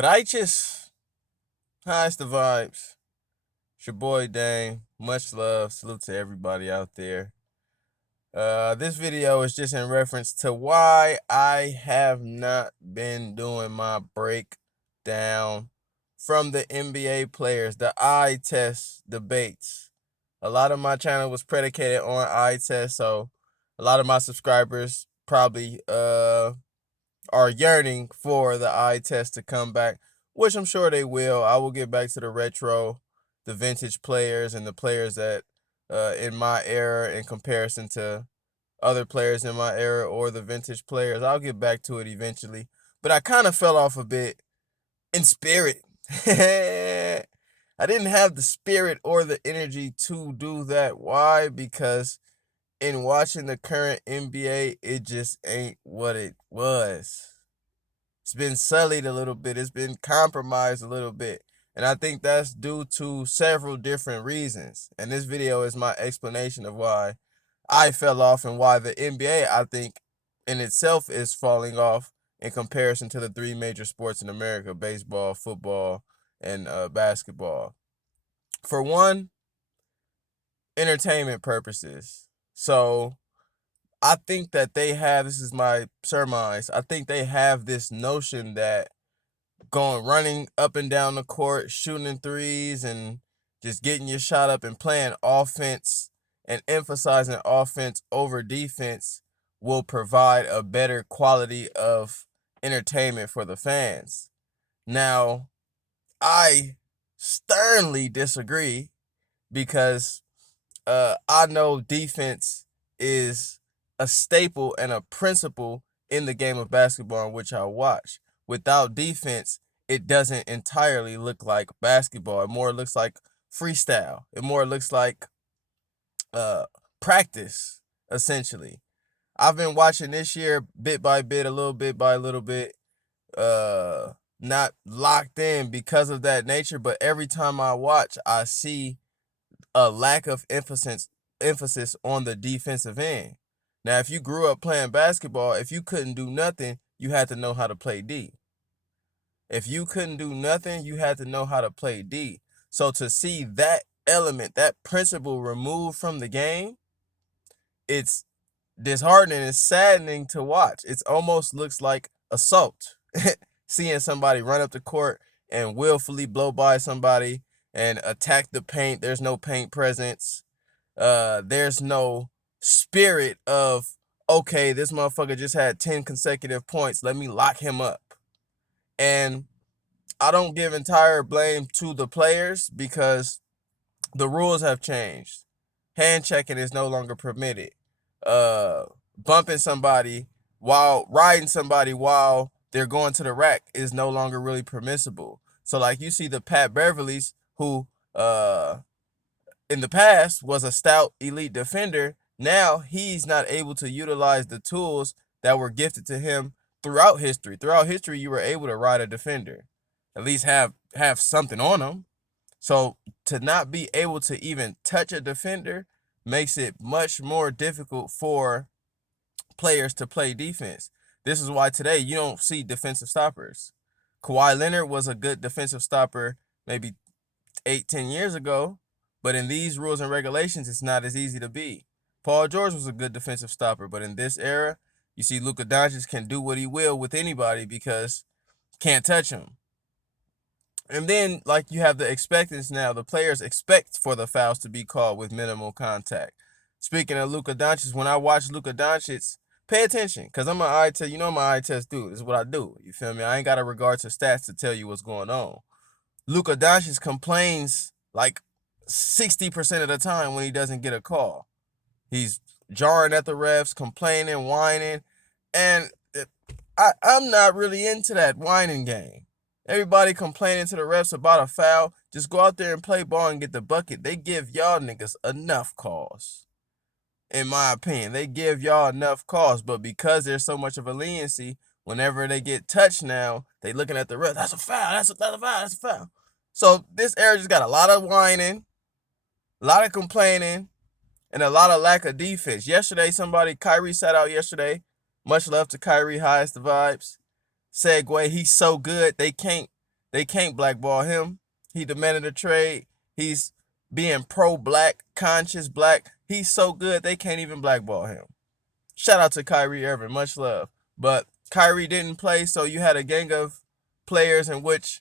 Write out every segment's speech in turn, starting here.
Righteous, highest the vibes. It's your boy Dame. Much love. Salute to everybody out there. This video is just in reference to why I have not been doing my breakdown from the NBA players, the eye test debates. A lot of my channel was predicated on eye test, so a lot of my subscribers probably are yearning for the eye test to come back, which I'm sure they will. I will get back to the retro, the vintage players, and the players that in my era in comparison to other players in my era or the vintage players. I'll get back to it eventually. But I kind of fell off a bit in spirit. I didn't have the spirit or the energy to do that. Why? Because in watching the current NBA, it just ain't what it was. It's been sullied a little bit. It's been compromised a little bit. And I think that's due to several different reasons. And this video is my explanation of why I fell off and why the NBA, I think, in itself is falling off in comparison to the three major sports in America: baseball, football, and basketball. For one, entertainment purposes. So I think that they have, this is my surmise, I think they have this notion that running up and down the court, shooting threes, and just getting your shot up and playing offense and emphasizing offense over defense will provide a better quality of entertainment for the fans. Now, I sternly disagree because I know defense is a staple and a principle in the game of basketball in which I watch. Without defense, it doesn't entirely look like basketball. It more looks like freestyle. It more looks like practice, essentially. I've been watching this year bit by bit, a little bit by a little bit, not locked in because of that nature, but every time I watch, I see a lack of emphasis on the defensive end. Now, if you grew up playing basketball, if you couldn't do nothing, you had to know how to play D. If you couldn't do nothing, you had to know how to play D. So to see that element, that principle removed from the game, it's disheartening. It's saddening to watch. It almost looks like assault. Seeing somebody run up the court and willfully blow by somebody and attack the paint. There's no paint presence. There's no spirit of, okay, this motherfucker just had 10 consecutive points. Let me lock him up. And I don't give entire blame to the players because the rules have changed. Hand checking is no longer permitted. Bumping somebody while riding somebody while they're going to the rack is no longer really permissible. So like you see the Pat Beverleys who in the past was a stout elite defender. Now he's not able to utilize the tools that were gifted to him throughout history. Throughout history, you were able to ride a defender, at least have something on them. So to not be able to even touch a defender makes it much more difficult for players to play defense. This is why today you don't see defensive stoppers. Kawhi Leonard was a good defensive stopper maybe 8-10 years ago, but in these rules and regulations, it's not as easy to be. Paul George was a good defensive stopper, but in this era, you see Luka Doncic can do what he will with anybody because can't touch him. And then, like, you have the expectance now. The players expect for the fouls to be called with minimal contact. Speaking of Luka Doncic, when I watch Luka Doncic, pay attention, because I'm an eye test. You know I'm an eye test dude. This is what I do. You feel me? I ain't got to regard to stats to tell you what's going on. Luka Doncic complains like 60% of the time when he doesn't get a call. He's jarring at the refs, complaining, whining, and I'm not really into that whining game. Everybody complaining to the refs about a foul. Just go out there and play ball and get the bucket. They give y'all niggas enough calls. In my opinion, they give y'all enough calls, but because there's so much of a leniency, whenever they get touched now, they looking at the ref. That's a foul. That's a foul. That's a foul. So this era just got a lot of whining, a lot of complaining, and a lot of lack of defense. Yesterday, Kyrie sat out Much love to Kyrie, highest the vibes. Segue, he's so good, they can't They can't blackball him. He demanded a trade. He's being pro-black, conscious black. He's so good they can't even blackball him. Shout out to Kyrie Irving, much love. But Kyrie didn't play, so you had a gang of players in which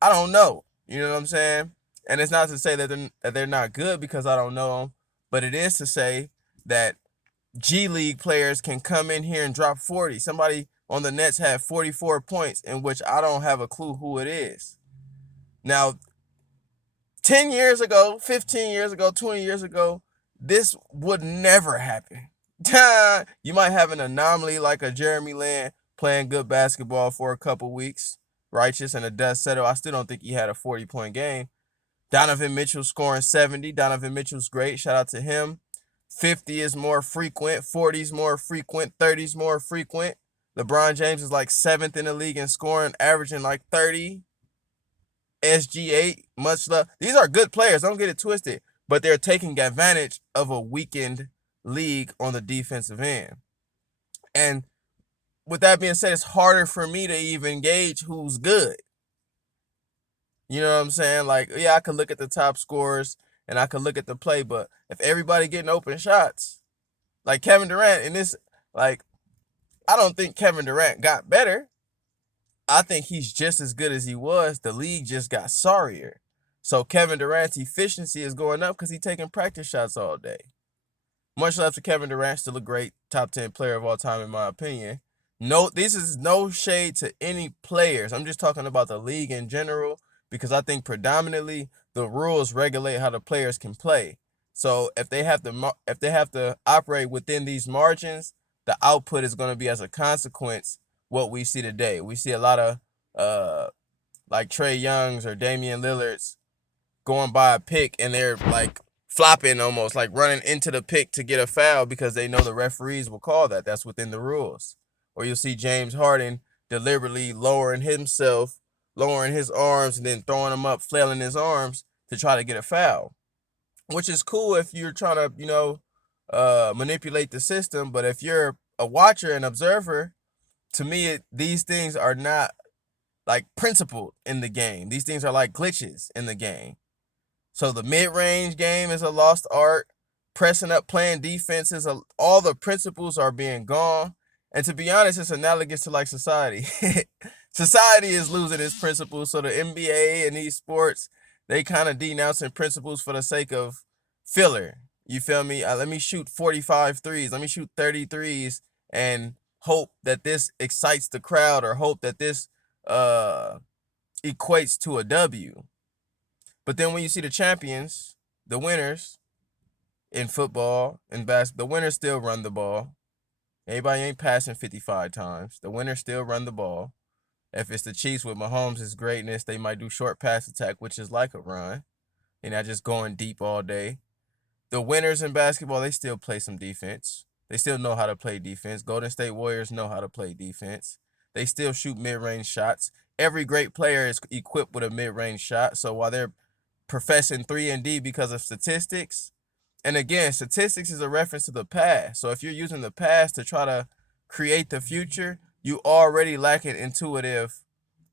I don't know. You know what I'm saying? And it's not to say that they're not good because I don't know them, but it is to say that G League players can come in here and drop 40. Somebody on the Nets had 44 points, in which I don't have a clue who it is. Now, 10 years ago, 15 years ago, 20 years ago, this would never happen. You might have an anomaly like a Jeremy Lin playing good basketball for a couple weeks, righteous and a dust settle. I still don't think he had a 40-point game. Donovan Mitchell scoring 70. Donovan Mitchell's great. Shout out to him. 50 is more frequent. 40 is more frequent. 30 is more frequent. LeBron James is like 7th in the league in scoring, averaging like 30. SG8, much love. These are good players. Don't get it twisted. But they're taking advantage of a weakened league on the defensive end. And with that being said, it's harder for me to even gauge who's good. You know what I'm saying? Like, yeah, I could look at the top scorers and I could look at the play, but if everybody getting open shots, like Kevin Durant in this, like, I don't think Kevin Durant got better. I think he's just as good as he was. The league just got sorrier. So Kevin Durant's efficiency is going up because he's taking practice shots all day. Much love to Kevin Durant, still a great top 10 player of all time in my opinion. No, this is no shade to any players. I'm just talking about the league in general because I think predominantly the rules regulate how the players can play. So if they have to operate within these margins, the output is going to be as a consequence what we see today. We see a lot of like Trae Young's or Damian Lillard's going by a pick and they're like flopping almost, like running into the pick to get a foul because they know the referees will call that. That's within the rules. Or you'll see James Harden deliberately lowering himself, lowering his arms, and then throwing them up, flailing his arms to try to get a foul. Which is cool if you're trying to, manipulate the system. But if you're a watcher and observer, to me, these things are not like principled in the game. These things are like glitches in the game. So the mid-range game is a lost art. Pressing up, playing defenses, all the principles are being gone. And to be honest, it's analogous to like society. Society is losing its principles. So the NBA and these sports, they kind of denouncing principles for the sake of filler. You feel me? Let me shoot 45 threes. Let me shoot 30 threes and hope that this excites the crowd or hope that this equates to a W. But then when you see the champions, the winners in football and basketball, the winners still run the ball. Everybody ain't passing 55 times. The winners still run the ball. If it's the Chiefs with Mahomes' greatness, they might do short pass attack, which is like a run. They're not just going deep all day. The winners in basketball, they still play some defense. They still know how to play defense. Golden State Warriors know how to play defense. They still shoot mid-range shots. Every great player is equipped with a mid-range shot. So while they're professing 3-and-D because of statistics, and again, statistics is a reference to the past. So if you're using the past to try to create the future, you already lacking intuitive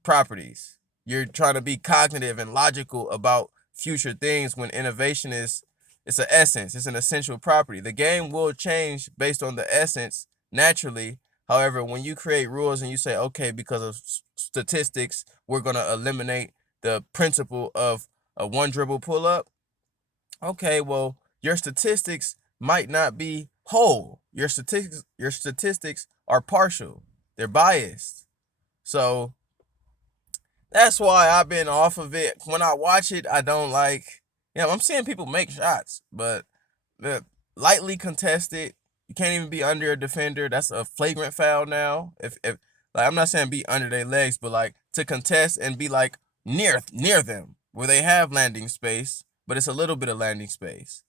properties. You're trying to be cognitive and logical about future things when innovation it's an essence, it's an essential property. The game will change based on the essence naturally. However, when you create rules and you say, okay, because of statistics, we're going to eliminate the principle of a one dribble pull up. Okay, well, your statistics might not be whole. Your statistics are partial. They're biased. So that's why I've been off of it. When I watch it, I don't like, I'm seeing people make shots, but they're lightly contested. You can't even be under a defender. That's a flagrant foul now. If like, I'm not saying be under their legs, but like to contest and be like near them where they have landing space, but it's a little bit of landing space.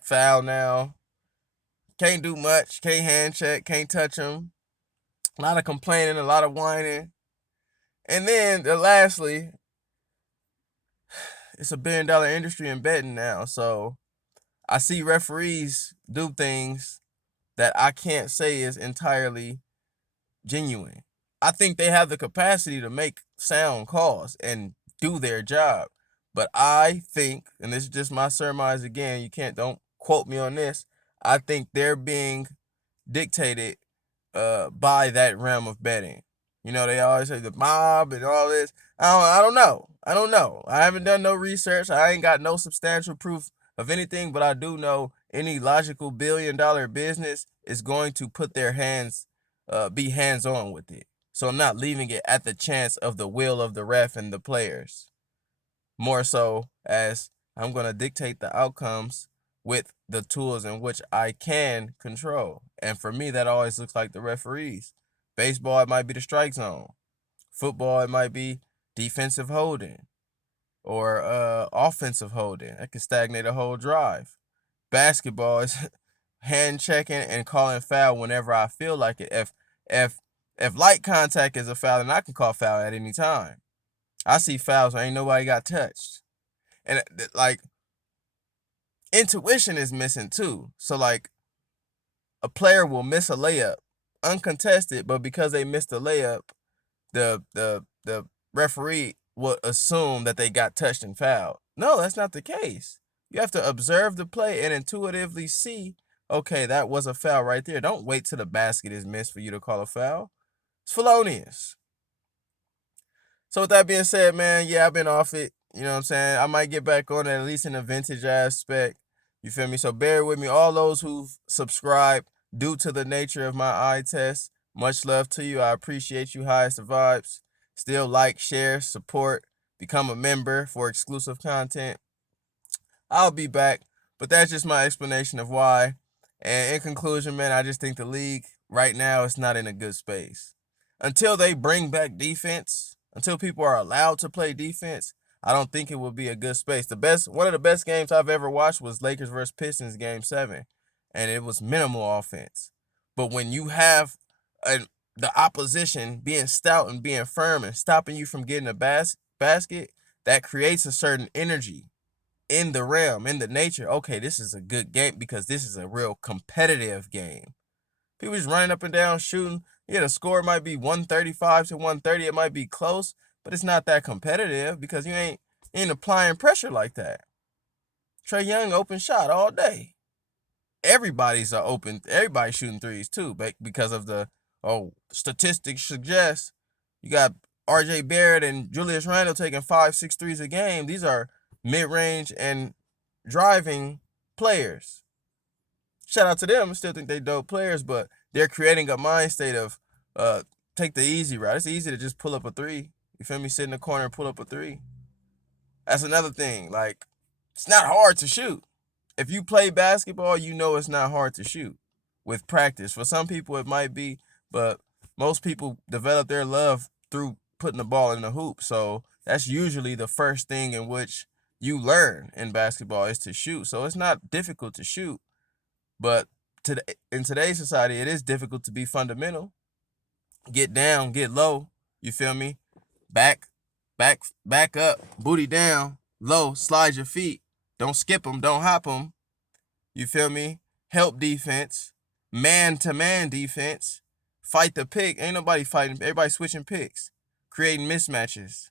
Foul now. Can't do much. Can't hand check. Can't touch them. A lot of complaining. A lot of whining. And then, lastly, it's a $1 billion industry in betting now. So I see referees do things that I can't say is entirely genuine. I think they have the capacity to make sound calls and do their job. But I think, and this is just my surmise again, don't quote me on this. I think they're being dictated by that realm of betting. You know, they always say the mob and all this. I don't know. I don't know. I haven't done no research. I ain't got no substantial proof of anything, but I do know any logical billion-dollar business is going to put their hands, be hands-on with it. So I'm not leaving it at the chance of the will of the ref and the players. More so as I'm going to dictate the outcomes with the tools in which I can control. And for me, that always looks like the referees. Baseball, it might be the strike zone. Football, it might be defensive holding or offensive holding. That can stagnate a whole drive. Basketball is hand checking and calling foul whenever I feel like it. If if light contact is a foul, then I can call foul at any time. I see fouls where ain't nobody got touched. And like intuition is missing too. So like a player will miss a layup uncontested, but because they missed a layup, the referee will assume that they got touched and fouled. No, that's not the case. You have to observe the play and intuitively see, okay, that was a foul right there. Don't wait till the basket is missed for you to call a foul. It's felonious. So with that being said, man, yeah, I've been off it. You know what I'm saying? I might get back on it, at least in the vintage aspect. You feel me? So bear with me. All those who've subscribed due to the nature of my eye test, much love to you. I appreciate you. Highest of vibes. Still like, share, support, become a member for exclusive content. I'll be back, but that's just my explanation of why. And in conclusion, man, I just think the league right now is not in a good space. Until they bring back defense, until people are allowed to play defense, I don't think it will be a good space. One of the best games I've ever watched was Lakers versus Pistons Game 7, and it was minimal offense. But when you have the opposition being stout and being firm and stopping you from getting a basket, that creates a certain energy in the realm, in the nature. Okay, this is a good game because this is a real competitive game. People just running up and down shooting. Yeah, the score might be 135 to 130. It might be close, but it's not that competitive because you ain't applying pressure like that. Trae Young open shot all day. Everybody's shooting threes too, but because of the statistics suggest you got R.J. Barrett and Julius Randle taking 5-6 threes a game. These are mid-range and driving players. Shout out to them. I still think they dope players, but they're creating a mind state of take the easy route. It's easy to just pull up a three. You feel me? Sit in the corner and pull up a three. That's another thing. Like, it's not hard to shoot. If you play basketball, you know it's not hard to shoot with practice. For some people, it might be, but most people develop their love through putting the ball in the hoop. So that's usually the first thing in which you learn in basketball is to shoot. So it's not difficult to shoot, but in today's society, it is difficult to be fundamental. Get down, get low. You feel me? Back up, booty down, low, slide your feet. Don't skip them, don't hop them. You feel me? Help defense, man-to-man defense. Fight the pick. Ain't nobody fighting. Everybody switching picks, creating mismatches.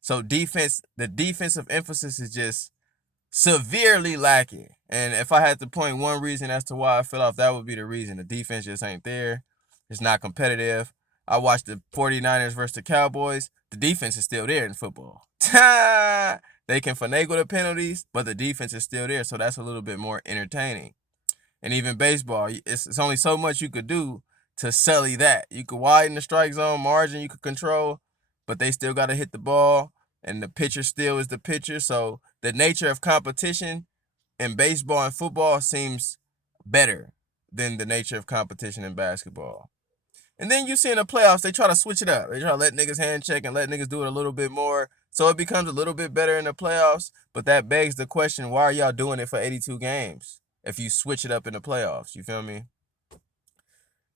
So the defensive emphasis is just severely lacking. And if I had to point one reason as to why I fell off, that would be the reason. The defense just ain't there. It's not competitive. I watched the 49ers versus the Cowboys. The defense is still there in football. They can finagle the penalties, but the defense is still there. So that's a little bit more entertaining. And even baseball, it's only so much you could do to sully that. You could widen the strike zone margin, you could control, but they still got to hit the ball, and the pitcher still is the pitcher. So the nature of competition in baseball and football seems better than the nature of competition in basketball. And then you see in the playoffs, they try to switch it up. They try to let niggas hand check and let niggas do it a little bit more. So it becomes a little bit better in the playoffs. But that begs the question, why are y'all doing it for 82 games if you switch it up in the playoffs? You feel me?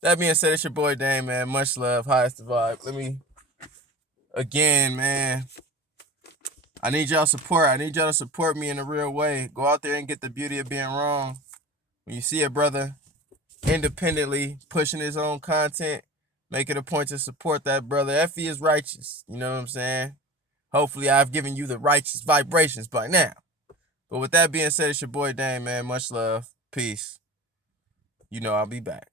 That being said, it's your boy Dame, man. Much love. Highest vibe. Again, man, I need y'all support. I need y'all to support me in a real way. Go out there and get the beauty of being wrong. When you see a brother independently pushing his own content, make it a point to support that brother. Effie is righteous. You know what I'm saying? Hopefully I've given you the righteous vibrations by now. But with that being said, it's your boy Dame, man. Much love. Peace. You know I'll be back.